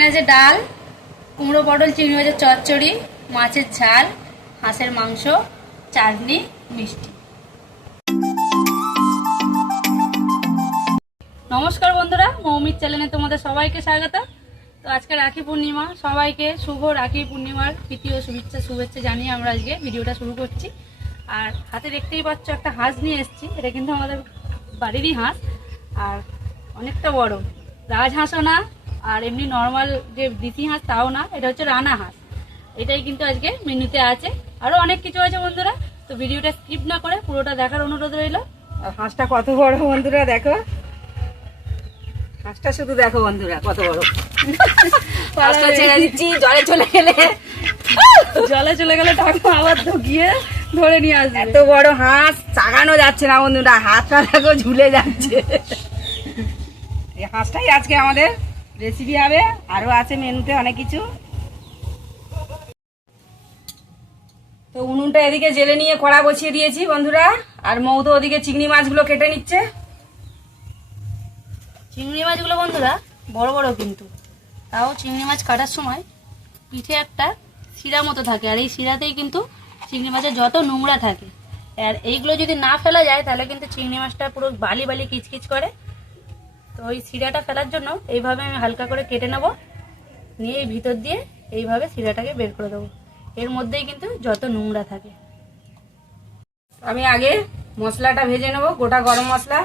এখানে আছে ডাল, কুমড়ো পটল চিংড়ি মাছের চচ্চড়ি, মাছের ঝাল, হাঁসের মাংস, চাটনি, মিষ্টি। নমস্কার বন্ধুরা, মৌমির চ্যানেলে তোমাদের সবাইকে স্বাগত। তো আজকে রাখি পূর্ণিমা, সবাইকে শুভ রাখি পূর্ণিমার প্রীতি ও শুভেচ্ছা জানিয়ে আমরা আজকে ভিডিওটা শুরু করছি। আর হাতে দেখতেই পাচ্ছ একটা হাঁস নিয়ে এসেছি। এটা কিন্তু আমাদের বাড়িরই হাঁস, আর অনেকটা বড়, রাজহাঁসও না আর এমনি নর্মাল যে দেশি হাঁস তাও না, এটা হচ্ছে রানা হাঁস। এটাই কিন্তু আজকে মেনুতে আছে, আরও অনেক কিছু আছে বন্ধুরা। তো ভিডিওটা স্কিপ না করে পুরোটা দেখার অনুরোধ রইল। আর হাঁসটা কত বড় বন্ধুরা, দেখো হাঁসটা, শুধু দেখো বন্ধুরা কত বড়। হাঁসটা ছেড়ে দিচ্ছি, জলে চলে গেলে টাকা আবার গিয়ে ধরে নিয়ে আসবে। এত বড় হাঁস চাগানো যাচ্ছে না বন্ধুরা, হাতটা দেখো ঝুলে যাচ্ছে। এই হাঁসটাই আজকে আমাদের রেসিপি হবে, আরো আছে মেনুতে অনেক কিছু। তো উনুনটা এদিকে জেলে নিয়ে কড়া বসিয়ে দিয়েছি বন্ধুরা, আর মৌ তো ওদিকে চিংড়ি মাছগুলো কেটে নিচ্ছে। চিংড়ি মাছগুলো বন্ধুরা বড় বড়, কিন্তু তাও চিংড়ি মাছ কাটার সময় পিঠে একটা শিরা মতো থাকে, আর এই শিরাতেই কিন্তু চিংড়ি মাছের যত নোংরা থাকে, আর এইগুলো যদি না ফেলা যায় তাহলে কিন্তু চিংড়ি মাছটা পুরো বালি বালি কিচকিচ করে। তো ওই শিরাটা ফেলার জন্য এইভাবে আমি হালকা করে কেটে নেব, নিয়ে এই ভিতর দিয়ে এইভাবে শিরাটাকে বের করে দেবো। এর মধ্যেই কিন্তু যত নোংরা থাকে। আমি আগে মশলাটা ভেজে নেব, গোটা গরম মশলা।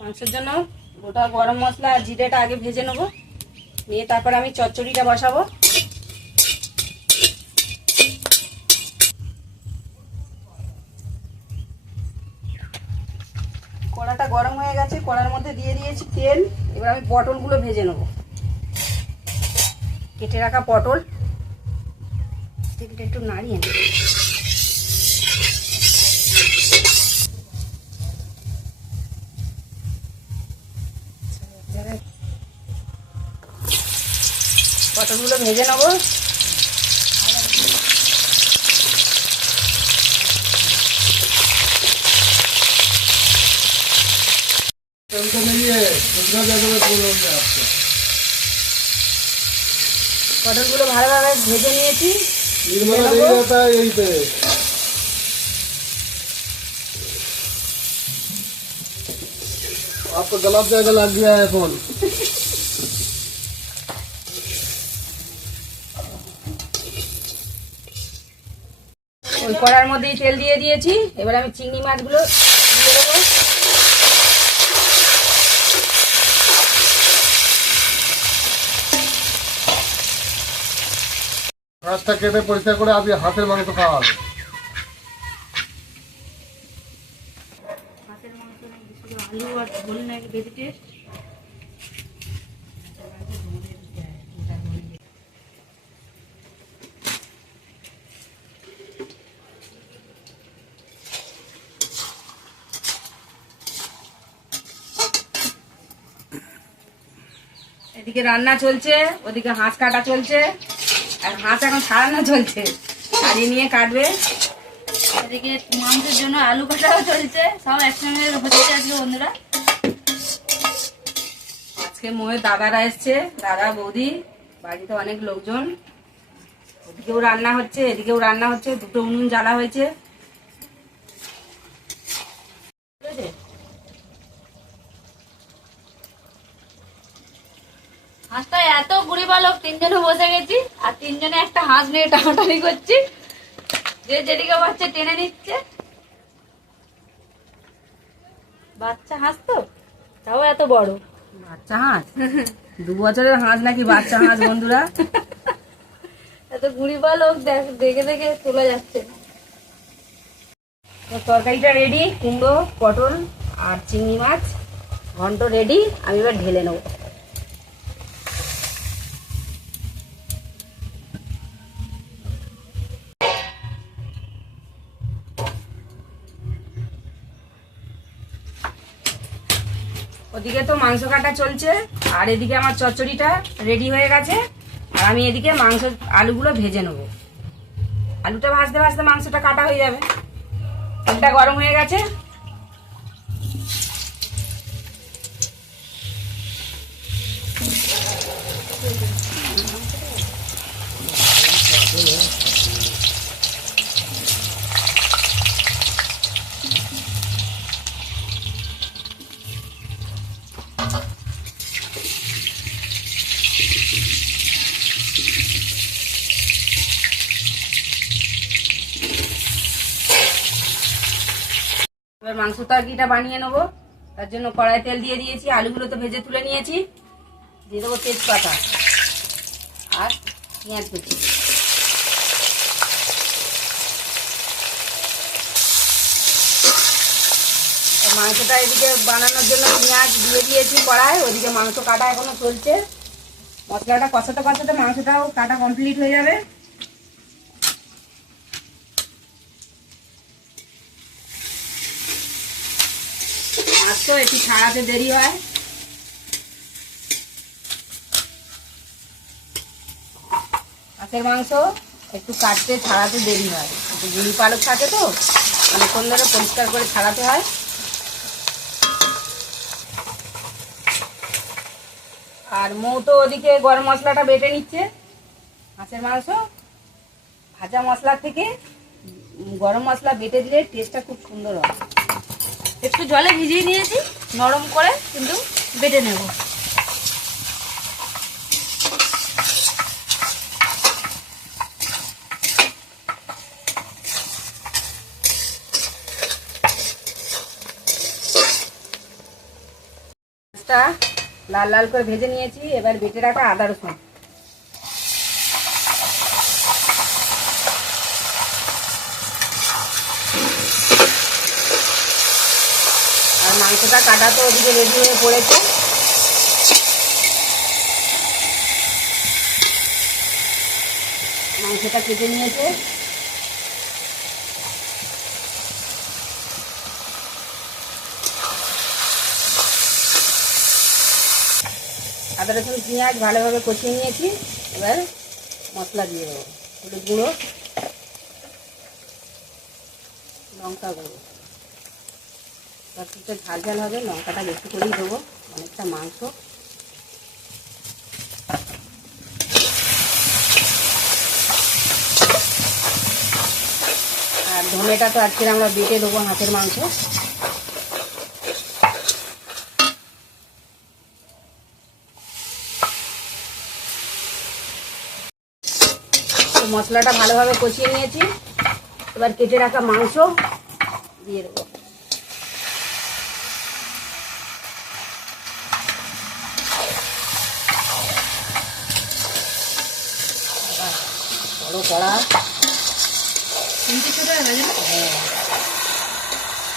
মাংসের জন্য গোটা গরম মশলা আর জিরেটা আগে ভেজে নেব, নিয়ে তারপর আমি চচ্চড়িটা বসাবো। কড়াটা গরম হয়ে গেছে, কড়ার মধ্যে দিয়ে দিয়েছি তেল। এবার আমি পটলগুলো ভেজে নেব, কেটে রাখা পটল। তেলটা একটু নাড়িয়ে নেব। পটলগুলো ভেজে নেব। পটলগুলো ভালোভাবে ভেজে নিয়েছি। आपको गलत जगह लग गया है फोन। ওই কড়ার মধ্যেই তেল দিয়ে দিয়েছি। এবার আমি চিংড়ি মাছগুলো দিয়ে দেবো। মাছটা কেটে পরিষ্কার করে আজকে হাতের মাংস খাওয়া হবে। হাতের মাংস নাকি শুধু আলু আর ঝোল নাকি বেশি টেস্ট। এদিকে রান্না চলছে, ওদিকে হাঁস কাটা চলছে, আর হাঁস এখন ছাড়ানো চলছে, ছাড়িয়ে নিয়ে কাটবে। এদিকে মাংসের জন্য আলু কাটাও চলছে, সব একসঙ্গে হচ্ছে আজকে বন্ধুরা। আজকে মোয়ের দাদারা এসছে, দাদা বৌদি, বাড়িতে অনেক লোকজন। ওদিকেও রান্না হচ্ছে, এদিকেও রান্না হচ্ছে, দুটো উনুন জ্বালা হয়েছে। হাঁসটা এত গুড়ি বালক, তিনজনে বসে গেছি আর তিনজনে একটা হাঁস নিয়ে টানাটানি করছি, যে যেদিকে বাচ্চা টেনে নিচ্ছে। বাচ্চা হাঁস তো, তাও এত বড় বাচ্চা হাঁস, 2 বছরের হাঁস নাকি বাচ্চা হাঁস বন্ধুরা। এত গুড়ি বালক দেখে দেখে তোলা যাচ্ছে। তো তরকারিটা রেডি, কুমড়ো পটল আর চিংড়ি মাছ ঘন্ট রেডি। আমি এবার ঢেলে নেব। ওদিকে তো মাংস কাটা চলছে, আর এদিকে আমার চচ্চড়িটা রেডি হয়ে গেছে, আর আমি এদিকে আলুগুলো ভেজে নেবো। আলুটা ভাজতে ভাজতে মাংসটা কাটা হয়ে যাবে। তেলটা গরম হয়ে গেছে, এবার মাংস তরকারিটা বানিয়ে নেবো। তার জন্য কড়াই তেল দিয়ে দিয়েছি, আলুগুলো তো ভেজে তুলে নিয়েছি। দিয়ে দেবো তেজপাতা আর পেঁয়াজ কুচি। মাংসটা এদিকে বানানোর জন্য পেঁয়াজ দিয়ে দিয়েছি কড়াই, ওইদিকে মাংস কাটা এখনো চলছে। মশলাটা কষাতে কষাতে মাংসটাও কাটা কমপ্লিট হয়ে যাবে। মাছ তো একটু ছাড়াতে দেরি হয়। মাছের মাংস একটু কাটতে ছাড়াতে দেরি হয়, একটু গুঁড়ি পালক থাকে তো অনেকক্ষণ ধরে পরিষ্কার করে ছাড়াতে হয়। আর মৌ তো ওদিকে গরম মশলাটা বেটে নিচ্ছে। মাছের মাংস ভাজা মশলা থেকে গরম মশলা বেটে দিলে টেস্টটা খুব সুন্দর হয়। একটু জলে ভিজিয়ে নিয়েছি নরম করে, কিন্তু বেটে নেব। লাল লাল করে ভেজে নিয়েছি। এবার বেটে রাখা আদা রসুন, আর মাংসটা কাটা তো ওদিকে রেডি হয়ে পড়েছে। মাংসটা কেটে নিয়েছে। আদা রসুন পেঁয়াজ ভালোভাবে কষিয়ে নিয়েছি। এবার মশলা দিয়ে দেবো, হলুদ গুঁড়ো, লঙ্কা গুঁড়ো। তরকারিটা ঝাল ঝাল হবে, লঙ্কাটা বেশি করেই দেবো, অনেকটা মাংস। আর ধনেটা তো আজকে আমরা বেটে দেবো হাঁসের মাংস। মশলাটা ভালোভাবে কষিয়ে নিয়েছি। এবার কেটে রাখা মাংস দিয়ে দেবো। বড় কড়া, হ্যাঁ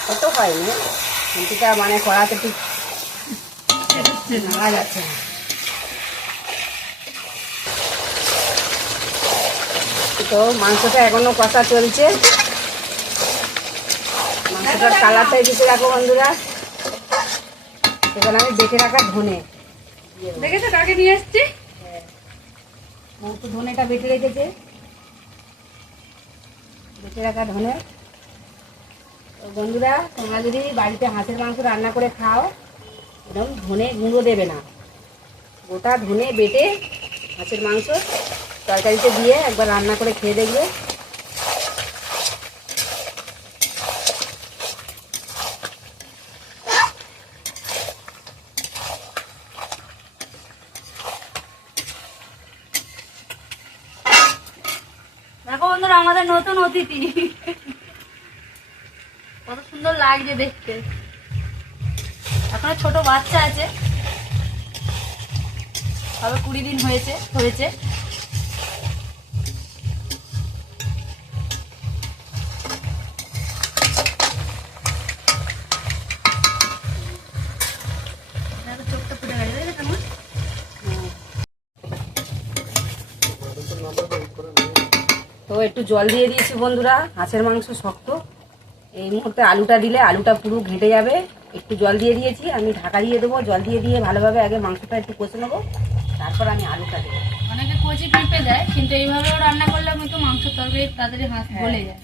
কত হয়নি, কিন্তু মানে কড়াতে ঠিক নাড়া যাচ্ছে না। তো মাংসটা এখনো কষা চলছে। মাংসটার কালারটা দিতে রাখো বন্ধুরা। এবার আমি বেটে রাখা ধনে দেখেছো কাকে নিয়ে এসছি? তো ধনেটা বেটে রেখেছে, বেটে রাখা ধনে। তো বন্ধুরা, তোমরা যদি বাড়িতে হাঁসের মাংস রান্না করে খাও, এরকম ধনে গুঁড়ো দেবে না, গোটা ধনে বেটে হাঁসের মাংস তরকারিতে দিয়ে একবার রান্না করে খেয়ে দেখবে। দেখো বন্ধুরা, আমাদের নতুন অতিথি কত সুন্দর লাগছে দেখতে। এখনো ছোট বাচ্চা আছে, তবে 20 দিন হয়েছে। চোখটা ফুটে গেছে, দেখেছো কেমন? তো একটু জল দিয়ে দিয়েছি বন্ধুরা, হাঁসের মাংস শক্ত। এই মুহূর্তে আলুটা দিলে আলুটা পুরো ঘেঁটে যাবে। একটু জল দিয়ে দিয়েছি, আমি ঢাকা দিয়ে দেবো। জল দিয়ে ভালোভাবে আগে মাংসটা একটু কষে নেবো, তারপর আমি আলুটা দেবো। অনেকে কচি পেঁপে দেয়, কিন্তু এইভাবেও রান্না করলে কিন্তু মাংস তরকারি তাড়াতাড়ি হাঁস গলে যায়।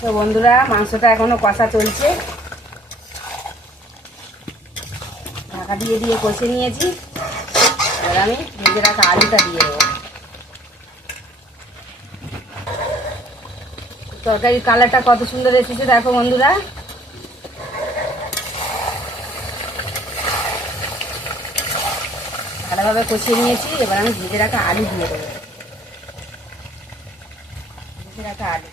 তো বন্ধুরা, মাংসটা এখনো কষা চলছে। ঢাকা দিয়ে কষে নিয়েছি। এবার আমি ভেজে রাখা আলুটা দিয়ে দেবো। তরকারির কালারটা কত সুন্দর এসেছে দেখো বন্ধুরা। ভালোভাবে কষিয়ে নিয়েছি। এবার আমি ভেজে রাখা আলু দিয়ে দেবো। ভেজে রাখা আলু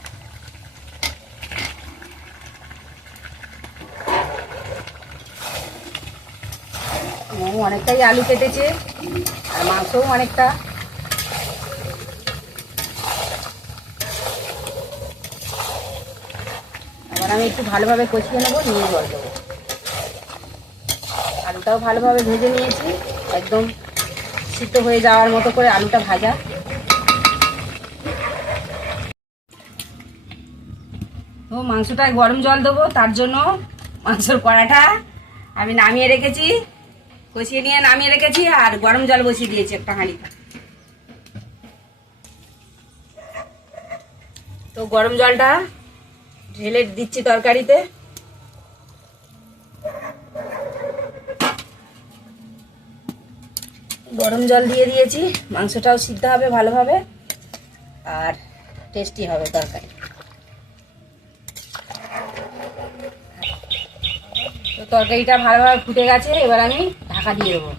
অনেকটাই আলু কেটেছে আর মাংসও অনেকটা। এবার আমি একটু ভালোভাবে কষিয়ে নেবো, নিয়ে জল দেবো। আলুটাও ভালোভাবে ভেজে নিয়েছি, একদম সিদ্ধ হয়ে যাওয়ার মতো করে আলুটা ভাজা। তো মাংসটায় গরম জল দেবো, তার জন্য মাংসর কড়াটা আমি নামিয়ে রেখেছি, কষিয়ে নিয়ে নামিয়ে রেখেছি আর গরম জল বসিয়ে দিয়েছি একটা হাঁড়িতে। তো গরম জলটা ঢেলে দিচ্ছি তরকারিতে। গরম জল দিয়ে দিয়েছি, মাংসটাও সিদ্ধ হবে ভালোভাবে আর টেস্টি হবে তরকারি। তো তরকারিটা ভালোভাবে ফুটে গেছে, এবার আমি ঢাকা দিয়ে দেবো।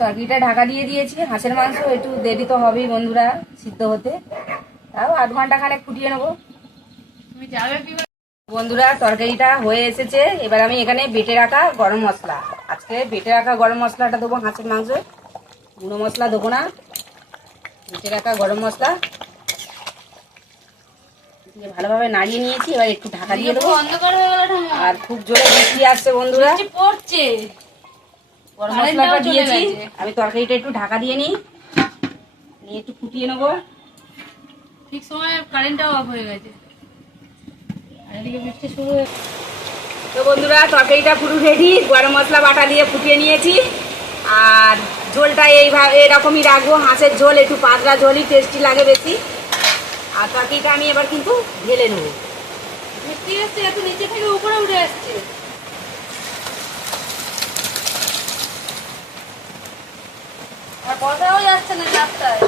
তরকারিটা ঢাকা দিয়ে দিয়েছি। হাঁসের মাংস একটু দেরি তো হবেই বন্ধুরা সিদ্ধ হতে, তাও আধ ঘন্টা খানেক ফুটিয়ে নেবো। তুমি যাবে কি? বন্ধুরা তরকারিটা হয়ে এসেছে। এবার আমি এখানে বেটে রাখা গরম মশলা, আজকে বেটে রাখা গরম মশলাটা দেবো হাঁসের মাংস, গুঁড়ো মশলা দেবো না। বেটে রাখা গরম মশলা ভালোভাবে নাড়িয়ে নিয়েছি। এবার একটু ঢাকা দিয়ে দেবো। অন্ধকার হয়ে গেল আর খুব জোরে বৃষ্টি আসছে বন্ধুরা, পড়ছে। গরম মশলাটা দিয়েছি। আমি তরকারিটা একটু ঢাকা দিয়ে নিই, নিয়ে একটু ফুটিয়ে নেবো। ঠিক সময় কারেন্টটাও অফ হয়ে গেছে আর এদিকে বৃষ্টি শুরু হয়ে। তো বন্ধুরা তরকারিটা পুরো রেডি, গরম মশলা বাটা দিয়ে ফুটিয়ে নিয়েছি। আর ঝোলটা এইভাবে এরকমই রাখবো, হাঁসের ঝোল একটু পাতলা ঝোলই টেস্টি লাগে বেশি। আর তরকারিটা আমি এবার কিন্তু ঢেলে নেবো। বৃষ্টি আসছে, এত নিচে থেকে উপরে উঠে আসছে। আর বসাও যাচ্ছে না রাস্তায়।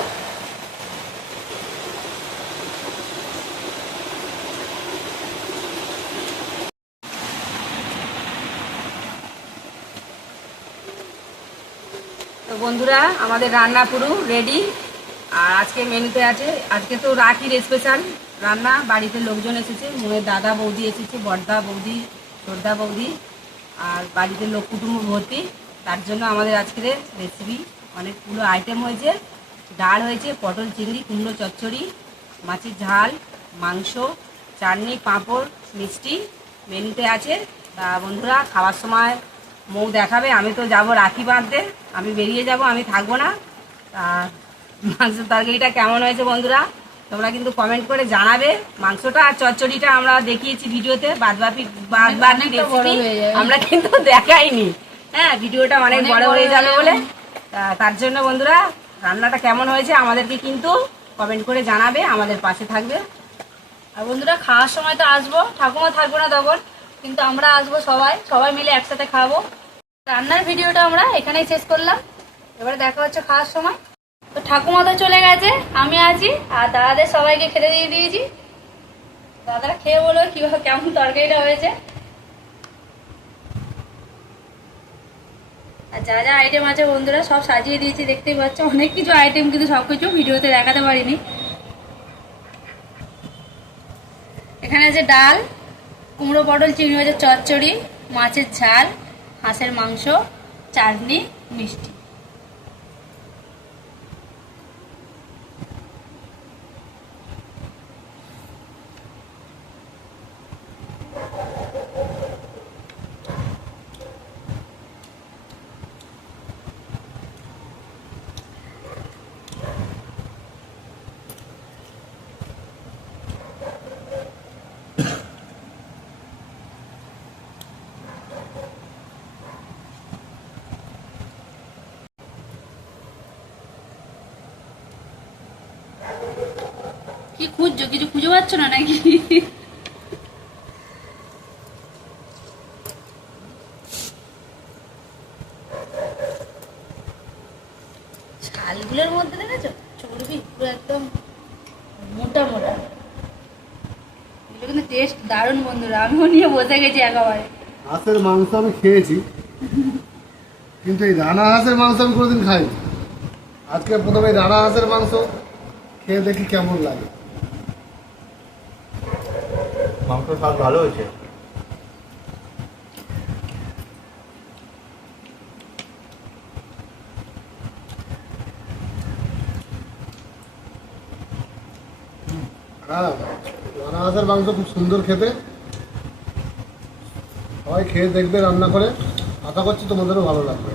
তো বন্ধুরা আমাদের রান্না পুরো রেডি। আর আজকে মেনুতে আছে, আজকে তো রাখির স্পেশাল রান্না। বাড়িতে লোকজন এসেছে, মোয়ের দাদা বৌদি এসেছে, বড়দা বৌদি, ছোটদা বৌদি, আর বাড়িতে লোক কুটুম্ব ভর্তি। তার জন্য আমাদের আজকের রেসিপি অনেকগুলো আইটেম হয়েছে। ডাল হয়েছে, পটল চিংড়ি কুমড়ো চচ্চড়ি, মাছের ঝাল, মাংস, চাটনি, পাঁপড়, মিষ্টি মেনুতে আছে। তা বন্ধুরা খাওয়ার সময় মৌ দেখাবে। আমি তো যাব রাখি বাঁধতে, আমি বেরিয়ে যাব, আমি থাকবো না। তা মাংসের তরকারিটা কেমন হয়েছে বন্ধুরা তোমরা কিন্তু কমেন্ট করে জানাবে। মাংসটা আর চচ্চড়িটা আমরা দেখিয়েছি ভিডিওতে, বাদবাকি রেসিপি আমরা কিন্তু দেখাইনি। হ্যাঁ, ভিডিওটা অনেক বড় হয়ে যাবে বলে। তার জন্য বন্ধুরা রান্নাটা কেমন হয়েছে আমাদেরকে কিন্তু কমেন্ট করে জানাবে, আমাদের পাশে থাকবে। আর বন্ধুরা খাওয়ার সময় তো আসবো, ঠাকুমা থাকবো না তখন, কিন্তু আমরা আসবো সবাই মিলে একসাথে খাবো। রান্নার ভিডিওটা আমরা এখানেই শেষ করলাম, এবারে দেখা হচ্ছে খাওয়ার সময়। তো ঠাকুমা তো চলে গেছে, আমি আছি আর দাদাদের সবাইকে খেতে দিয়ে দিয়েছি। দাদারা খেয়ে বলো কিভাবে কেমন তরকারিটা হয়েছে। আর যা যা আইটেম আছে বন্ধুরা সব সাজিয়ে দিয়েছি, দেখতেই পাচ্ছ অনেক কিছু আইটেম, কিন্তু সবকিছু ভিডিওতে দেখাতে পারিনি। এখানে আছে ডাল, কুমড়ো পটল চিংড়ি মাছের চচ্চড়ি, মাছের ঝাল, হাঁসের মাংস, চাটনি, মিষ্টি। কি খুঁজছো, কিছু খুঁজে পাচ্ছ না নাকি? শালগুলোর মধ্যে দেখেছো? চর্বি পুরো একদম মোটা মোটা। এগুলো কিন্তু টেস্ট দারুণ বন্ধুরা, আমিও নিয়ে বসে গেছি একেবারে। হাঁসের মাংস আমি খেয়েছি, কিন্তু এই রানা হাঁসের মাংস আমি কোনোদিন খাইনি। আজকে প্রথমে এই রানা হাঁসের মাংস খেয়ে দেখি কেমন লাগে। মাংস স্বাদ ভালো হয়েছে। হ্যাঁ, রানা হাঁসের মাংস খুব সুন্দর খেতে। সবাই খেয়ে দেখবে রান্না করে, আশা করছি তোমাদেরও ভালো লাগবে।